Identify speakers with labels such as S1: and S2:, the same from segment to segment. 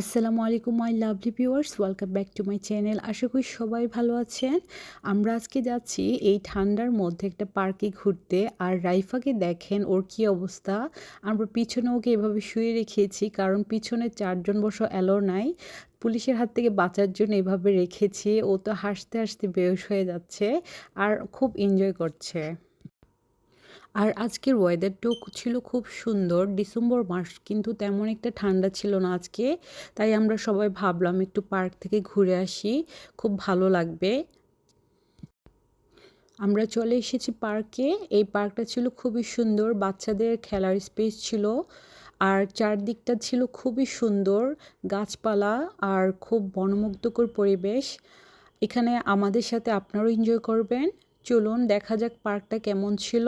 S1: আসসালামু আলাইকুম, my lovely viewers. Welcome back to my channel. আশা করি সবাই ভালো আছেন। আমরা আজকে যাচ্ছি এই ঠান্ডার মধ্যে একটা পার্কে ঘুরতে। আর রাইফাকে দেখেন, ওর কি অবস্থা? আমরা পিছনে ওকে এভাবে শুয়ে রেখেছি, কারণ পিছনে চারজন বসো অ্যালো নাই। পুলিশের হাত থেকে বাঁচার জন্য এভাবে রেখেছি। ও তো হাসতে হাসতে বেহস হয়ে যাচ্ছে আর খুব এনজয় করছে। আর আজকের ওয়েদারটাও ছিল খুব সুন্দর। ডিসেম্বর মাস কিন্তু তেমন একটা ঠান্ডা ছিল না আজকে। তাই আমরা সবাই ভাবলাম একটু পার্ক থেকে ঘুরে আসি। খুব ভালো লাগবে। আমরা চলে এসেছি পার্কে এই পার্কটা ছিল খুবই সুন্দর। বাচ্চাদের খেলার স্পেস ছিল। আর চারদিকটা ছিল খুবই সুন্দর। গাছপালা আর খুব বনমুগ্ধকর পরিবেশ। এখানে আমাদের সাথে আপনারাও এনজয় করবেন। চলুন দেখা যাক পার্কটা কেমন ছিল।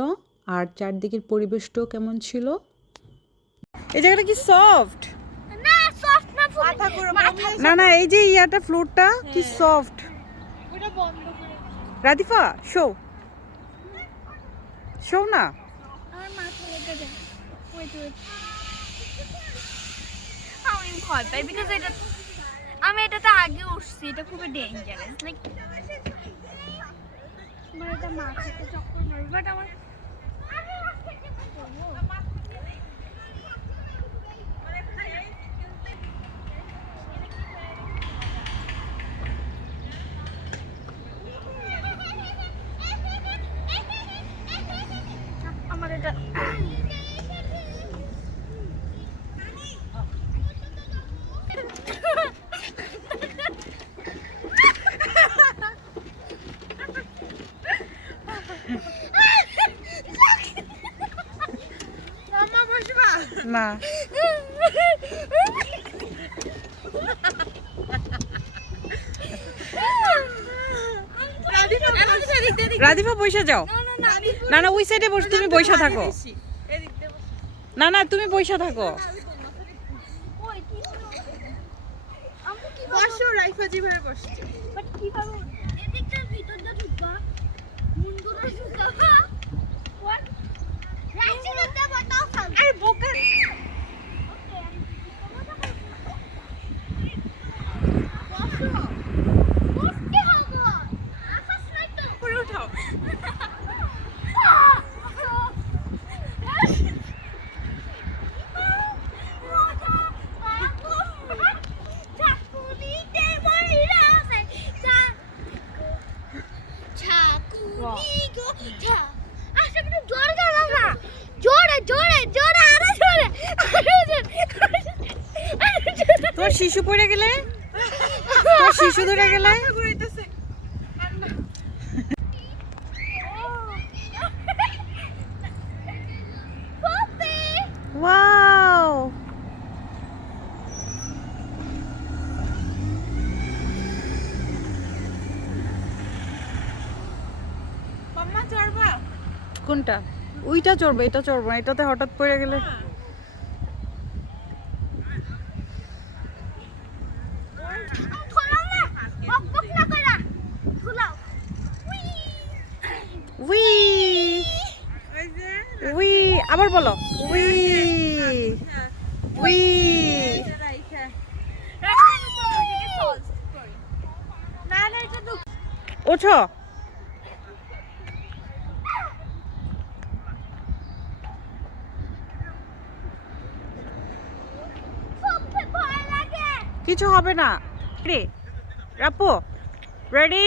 S1: আর চারদিকের পরিবেশটাও কেমন ছিল?
S2: এই জায়গাটা কি সফট
S3: না সফট না ফুল।
S2: মাথা ঘুরে না না এই যে ইয়াটা ফ্লোরটা কি সফট
S3: ওটা বন্ধ করে
S2: রাদিফা শো। শো না।
S3: আমার মাথা লেগে যায়। ওয়েট ওয়েট আমি ভয় পাই বিকজ এটা আমি এটাতে আগে উঠছি এটা খুবই ডেঞ্জারাস লাইক আমার এটা মাথাতে চক্কর মারবে বাট আমার
S2: 妈妈 না। রাদিফা বইসা যাও। না না ওই সাইডে বসে তুমি বইসা থাকো। না না তুমি বইসা থাকো।
S3: বসো রাইফা যেভাবে বসছে। বাট কীভাবে দিয়ে ঢুকবা মুন্ডুটা ঢুকাবা হোয়াট রাইসি করতে বাতাও সাল আরে বোকা
S2: উপরে উঠাও
S3: জোরে জোরে জোরে আরও জোরে আরও জোরে
S2: তোমার শিশু পড়ে গেলে? শিশু ধরে গেলে? চড়বা? কোনটা? ওইটা চড়বে এটা চড়বো এটাতে হঠাৎ পড়ে গেলে উই উই আবার বলো। উই। উই। ওঠো। কিছু হবে না। রে রাপো। রেডি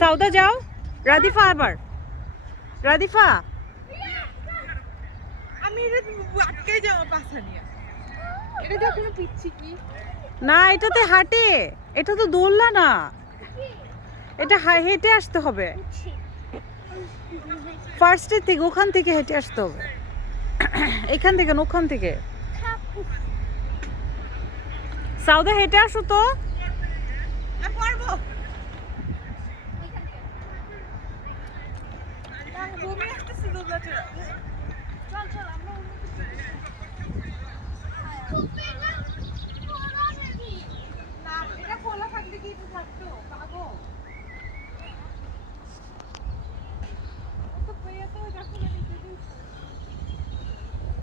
S2: সাউদা যাও। রাদিফা আবার। রাদিফা।
S4: আমি আটকে যাওয়া পাশা নিয়ে। এটা কোনো পিচ্ছি কি?
S2: না এটাতে হাঁটে। এটা তো দোলনা না। এটা হেঁটে আসতে হবে। ফার্স্টের থেকে ওখান থেকে হেঁটে আসতে হবে। এখান থেকে না ওখান থেকে। সাউদা হেঁটে আসো তো।
S4: পারব বমি আসতেছে দোলনা চড়া
S3: চল চল আমরা অন্য কিছু
S4: না এটা খোলা থাকলে কি একটু থাকতো পাবো ও তো পেয়ে তো যখন আমি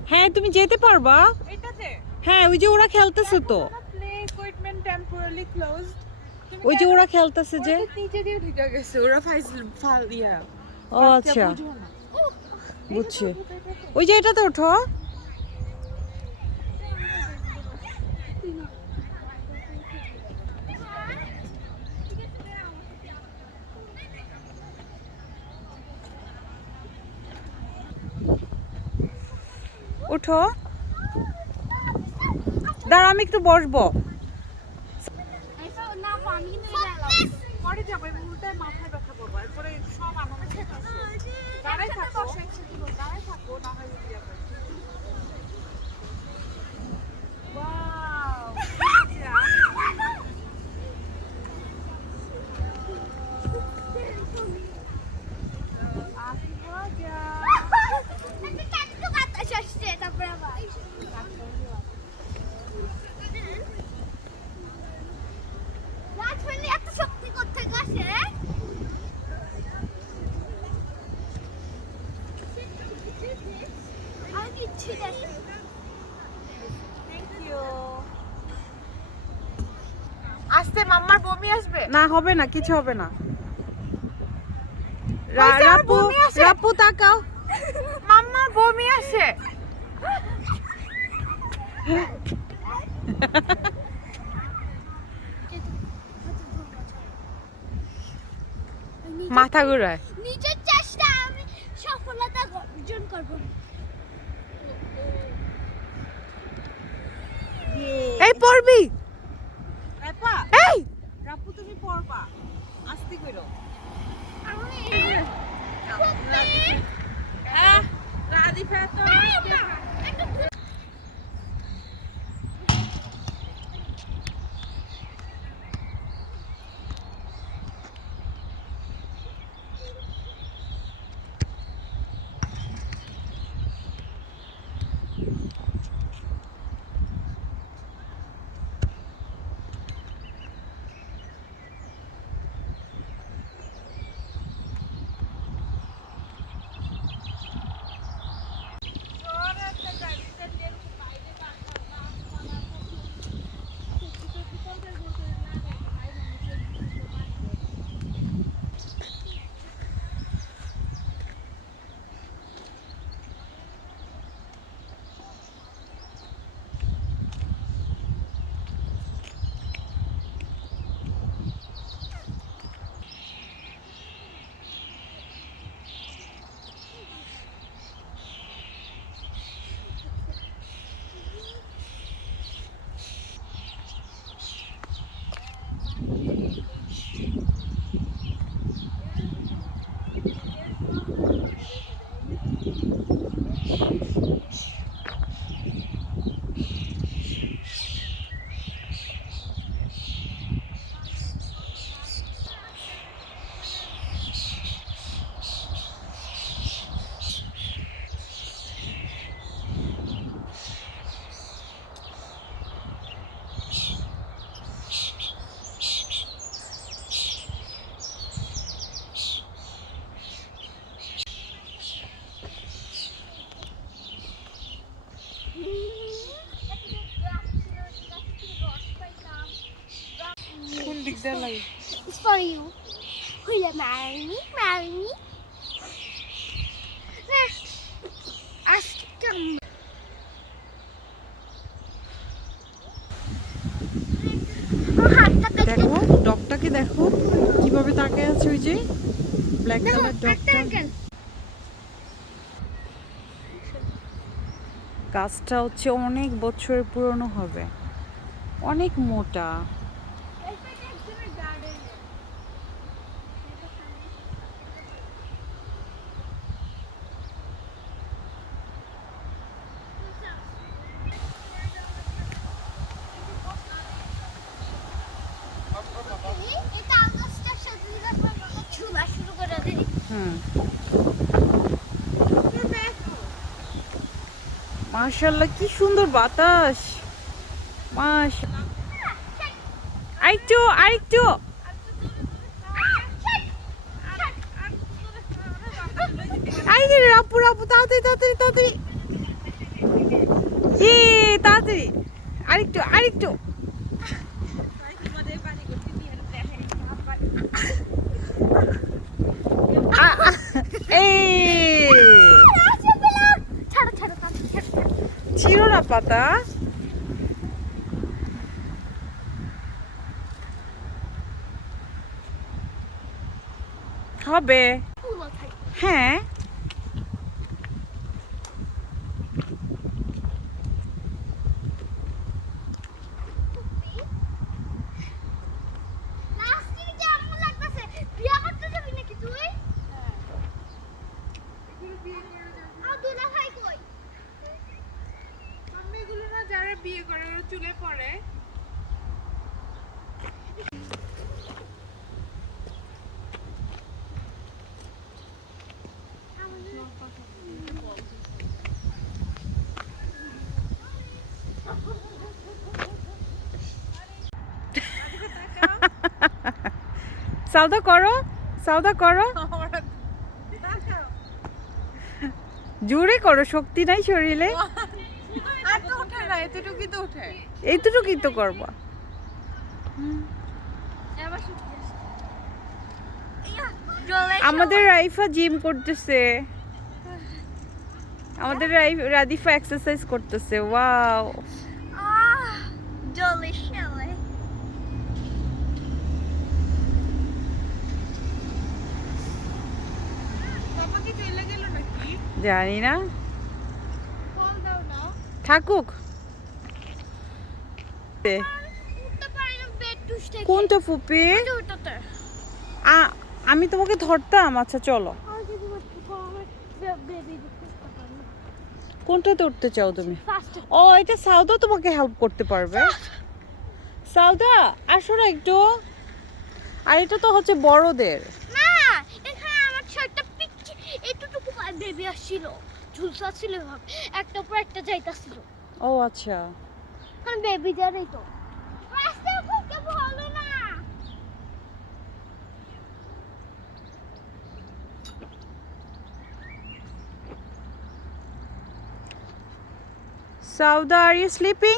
S2: হ্যাঁ তুমি যেতে পারবা। হ্যাঁ ওই যে ওরা খেলতেছে তো।
S4: টেম্পোরারি ক্লোজড
S2: ওই যে ওরা খেলতেছে যে
S4: নিচে দিয়ে ঢুকে গেছে ওরা ফাইজ ফাল ইয়া।
S2: ও আচ্ছা। বুঝছি। ওই যে এটাতে ওঠো। উঠো। দাঁড়া আমি একটু বসবো
S3: না আমি কিন্তু
S4: পরে যাব এবং উল্টায় মাথায় ব্যথা পাবো এরপরে সব আমার ঠিক আছে দাঁড়াই থাকো দাঁড়াই থাকো না হয় উঠে যাবে Wow!
S3: একটা চাটু বাতাস আসছে তারপরে আবার রাত হইলে এত শক্তি করতে আসে আমি দিচ্ছি দেখি
S4: আসতে আসবে?
S2: না হবে না কিছু হবে না। রাপু রাপু তাকাও।
S4: মাম্মার বমি আসে।
S2: মাথা ঘুরায়।
S3: নিজের চেষ্টা আমি সফলতা অর্জন করব।
S2: এই পড়বি
S4: রাপা
S2: এই
S4: রাপু পড়বা আস্তে কইরো। রাদিফা তো কোন দিক দিয়ে লাগে
S3: It's for you. Will you marry me? Marry me? Ask them. আমার হাতটা দেখে
S2: ডগটাকে দেখো কীভাবে তাকায় আছে ওই যে ব্ল্যাক কালার ডগটা গাছটা হচ্ছে অনেক বছরের পুরনো হবে অনেক মোটা মাশাল্লাহ কি সুন্দর বাতাস। মাশ আরেকটু আরেকটু। আরে রাপু রাপু তাড়াতাড়ি তাড়াতাড়ি তাড়াতাড়ি। তাড়াতাড়ি। আরেকটু আরেকটু। পাতা। হবে। হ্যাঁ
S3: লাস্টে কেমন লাগতেছে বিয়া করতে যাবি নাকি তুই আর দুলা ভাই কই
S4: মেয়েগুলো না যারা বিয়ে করে ওরা চুলে পড়ে
S2: সাউদা করো সাউদা করো। জোরে করো, শক্তি নাই শরীরে। এইটুকুই তো করবা। আমাদের রাইফা জিম করতেছে। আমাদের রাদিফা এক্সারসাইজ করতেছে। ওয়াও জানি না। থাকুক। কোনটা ফুপি? আমি তোমাকে ধরতাম আচ্ছা চলো। কোনটাতে উঠতে চাও তুমি? ও এটা সাউদা তোমাকে হেল্প করতে পারবে। সাউদা আসো না একটু। আর এটা তো হচ্ছে বড়দের
S3: না এখানে আমার ছোট্ট পিচ্ছি এতটুকু বেবি আসছিল ঝুলসা ছিল ভাব একটা পর একটা যাইতাছিল।
S2: ও আচ্ছা।
S3: কারণ বেবি দেয়ারই তো। রাস্তা করতে ভালো না।
S2: সাউদা আর ইউ স্লিপিং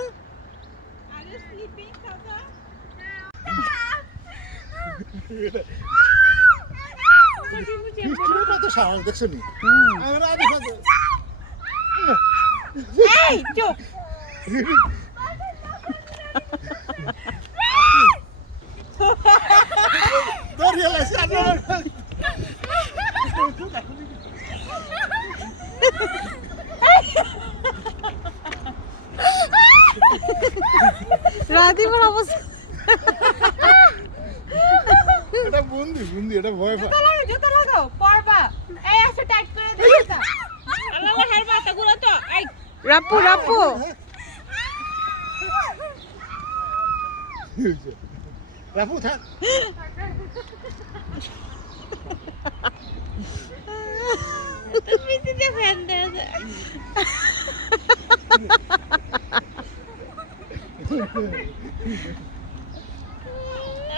S5: বৃষ্টিরও কত সাহস দেখছ নি? আমরা
S2: এই চুপ। রাদিফার অবস্থা।
S5: এটা বন্দি বন্দি এটা ভয় পায়
S4: জুতা লাগাও জুতা লাগাও পরবা এই আসো টাইট করে দে জুতা আল্লাহ হের মাথা গুলো তো এই
S2: রাপু রাপু
S5: রাফু থাক
S3: পিছিয়ে ফ্যান দেয়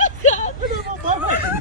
S3: আসলাম ভালো থেকে